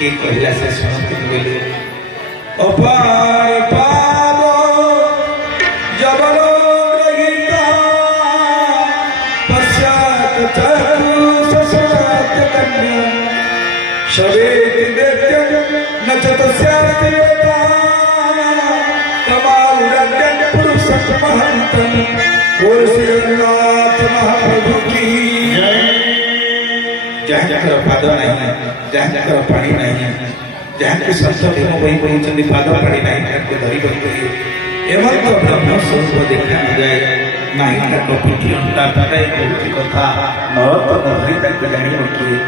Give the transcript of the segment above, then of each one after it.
कि कहला से सुनती बोले अपार पाद जबलो ग्रहीता पश्चात चक्षु सशक्त कन्या शवेति दैत्य न च तस्यास्ति वेता तमारुरद्यं पुरुषं महन्तं बोल श्री रघुनाथ महाप्रभु की जय। जहाँ पाद नहीं, जहाँ पानी नहीं, जहाँ की संत भीम वही कहते पाद पानी नहीं ताको धरी बही एवं तो ब्रह्म स्वरूप देखा न जाए नहीं ताको पिठी अंता ताई कहती कथा न तो धरी ताको जानी किए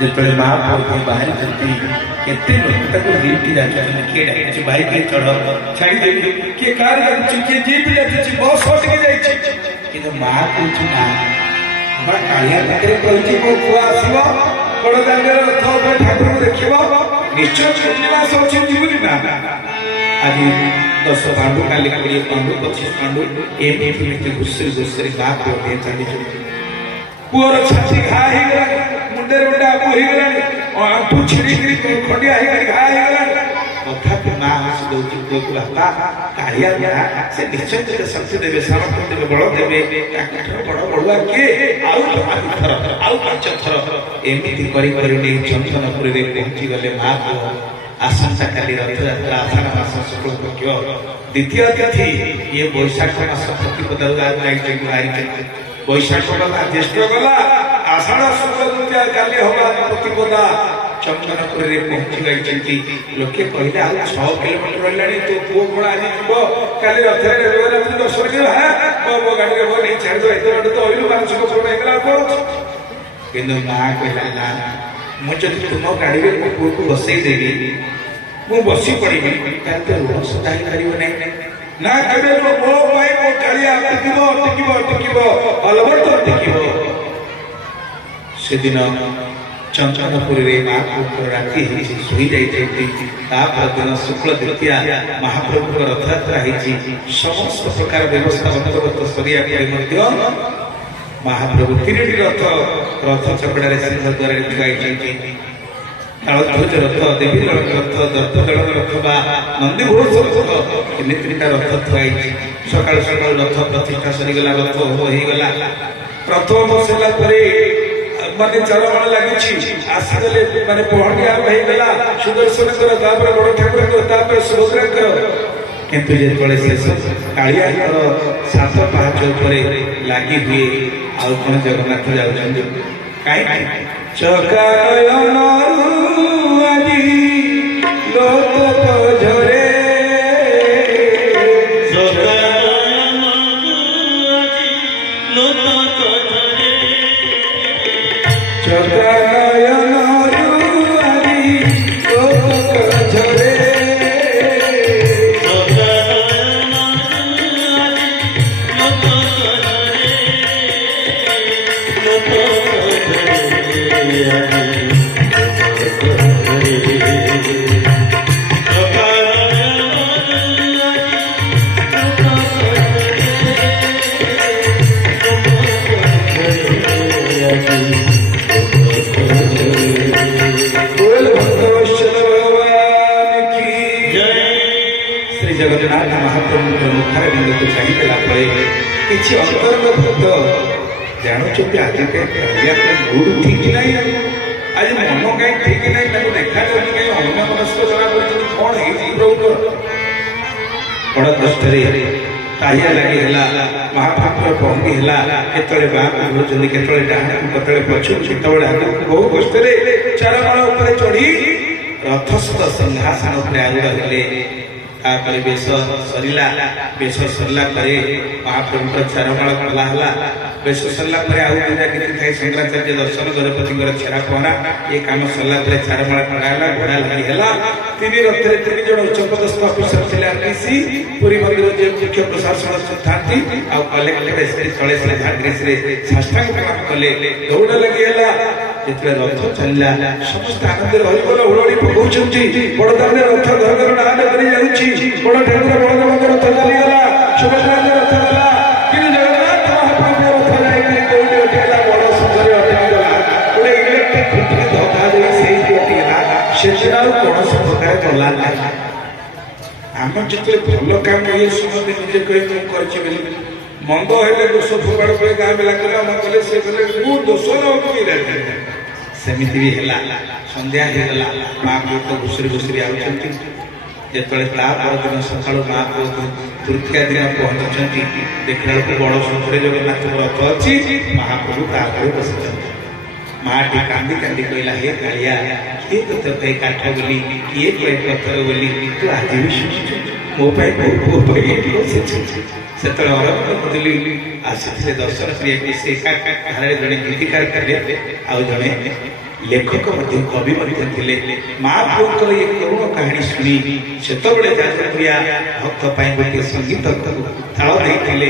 जितने महाप्रभु बाहर चलती केते लोक ताको हिलती जाते किए डाके भाई के चढ़ छाड़ी दे के कार्य के जीप जाते बहुत हट के जाई किंतु मां कुछ ना कालिया पाखे कही मो पुआ आसब बड़ दांडर रथ उपर ठाकुर को देखब निश्चय श्रीनिवास अच्छे जीवनी ना आज 10 पांडु काली 20 पांडु 25 पांडु एमती घुसरी घुसरी माँ पुओ चली पुअर छाती घा मुंडे मुंडा बोहीगला आंठू छिड़ी खंडिया घा होगा तथापि माँ हसी दौर पुओ को बापा कालिया से निश्चय तेरे शक्ति देवे सामर्थ्य देवे बल देवे बड़ बड़ुआ किए आउ 5 थर एमती चंदनपुर पहुंची गले माँ पुओ आसंता काली रथयात्रा आषाढ़ मास शुक्ल पक्ष द्वितीय तिथि ये बैशाख मास प्रतिपदा बैशाख गला ज्येष्ठ गला आषाढ़ शुक्ल द्वितीय काली होगा प्रतिपदा चंदनपुर पहुंची गई लोके कहले आ 6 किलोमीटर रही तो पुओ कौन आज जीव काली रथ दर्शन कर गाड़ी में नहीं छाड़ दो एत तो अहिलू मानसिक पूर्ण होगा कि माँ कहला मुझे तुम गाड़ी में मो पुओ को बसई देवी मु बसी पड़ी तो सदा ही पार ना केवे मो भाई मो कालिया टिकिब अलबत टिकिब से दिन चंदनपुर माँ को राति शुई दिन शुक्ल द्वितीया महाप्रभु रथयात्रा समस्त प्रकार व्यवस्था बंदोबस्त सरिया महाप्रभु 3टी रथ रथ चकड़ा सिंह द्वारा लिखाई तालध्वज रथ देवी रथ दत्तदल रथ बा नंदीघोष रथ 3टा रथ थुआई सकाल सकाल रथ प्रतिष्ठा सरीगला रथ होगला प्रथम बसला माने चरण लगी आसीगले माने पहंडी आरंभ होगा सुदर्शन कर बड़ ठाकुर सुभद्रा किंतु जो शेष कालिया 7 पाहाच लगी हुए आउ कौन जगन्नाथ जाऊँ कहीं चकायन झरे जगन्नाथ महाप्रभु मुखार बिंद को चाहिए किसी अंतरंग भक्त जानते आज गुरु ठीक नहीं आज मन कहीं ठीक नहीं देखा कहीं अन्य मनस्क जरा कौन है प्रभु बड़ कष्ट ताहिया लगी महाप्रभुर पहंडी है केतले बाहर केतले डाण केतले पछु केतले आगे बहु कष्ट चारमाण चढ़ी रथस्थ सिंहासन पर आगे बेश सरला बेश सरला महाप्रभु चारमाल कला बेश सरला आगे शंकराचार्य दर्शन गणपति छेरा पहरा ये कम सरला चारमाल कड़ा घोड़ा लगी है 3 रथ 3 जन उच्चपदस्थ अफिसर थे आरटीसी पुरी मंदिर जो मुख्य प्रशासन था कलेक्टर तले साष्टांग प्रणाम कले दौड़ लगी जितने रथ चलला समस्त आनंद हरिबोल हुड़ी पकाउछंती बड़ दाने रथ घर घर नाम करी जाउछि बड़ ठाकुर बड़ रथ चलीगला सुभद्रा रथ गला कि जगन्नाथ महाप्रभु रथ जाई कोठी उठेला बड़ सुंदर उठेला गोटे इलेक्ट्रिक खुंटी धक्का दे सेही उठेला କୌଣସି ପ୍ରକାର କଲା ନାହିଁ। ଆମର ଯେତେବେଳେ ଭଲ କାମ ହୁଏ ସମସ୍ତେ ନିଜେ କହି ମୁଁ କରିଛି ବୋଲି, ମନ୍ଦ ହେଲେ ଦୋଷ ଫୋପାଡ଼ କରି ଗାଁ ପିଲା କଲେ ଆମ କଲେ ସେ କଲେ ମୁଁ ଦୋଷ ସେମିତି ବି ହେଲା। ସନ୍ଧ୍ୟା ହେଇଗଲା, ମା ପୁଅ ତ ଘୁଷୁରି ଘୁଷୁରି ଆଉଛନ୍ତି। ଯେତେବେଳେ ତା ପରଦିନ ସକାଳୁ ମା ପୁଅ ତୃତୀୟା ଦିନ ପହଞ୍ଚୁଛନ୍ତି, ଦେଖିଲା ବେଳକୁ ବଡ଼ ସୁନ୍ଦର ଜଗନ୍ନାଥଙ୍କ ରଥ ଅଛି, ମହାପ୍ରଭୁ ତା ଉପରେ ବସିଛନ୍ତି। ମାଟି କାନ୍ଦି କାନ୍ଦି କହିଲା, ହେ କାଳିଆ, କିଏ ତୋତେ କହି କାଠ ବୋଲି, କିଏ କହେ ପଥର ବୋଲି, ତୁ ଆଜି ବି ଶୁଣୁଛୁ ମୋ ପାଇଁ ପୁଅ ପାଇଁ ଏଠି ବସିଛୁ। ସେତେବେଳେ ଅରବିନ୍ଦ କହୁଥିଲି ଆସିଥିଲେ ଦର୍ଶନ କରିବାକୁ, ସେ ଧାରାରେ ଜଣେ ଗୀତିକାର ଥିଲେ, ଆଉ ଜଣେ ଲେଖକ ମଧ୍ୟ କବି ମଧ୍ୟ ଥିଲେ। ମା ପୁଅଙ୍କର ଏ କରୁଣ କାହାଣୀ ଶୁଣି ସେତେବେଳେ ଯାଜପ୍ରିୟା ଭକ୍ତ ପାଇଁ ଗୋଟିଏ ସଙ୍ଗୀତ ତାଳ ଦେଇଥିଲେ।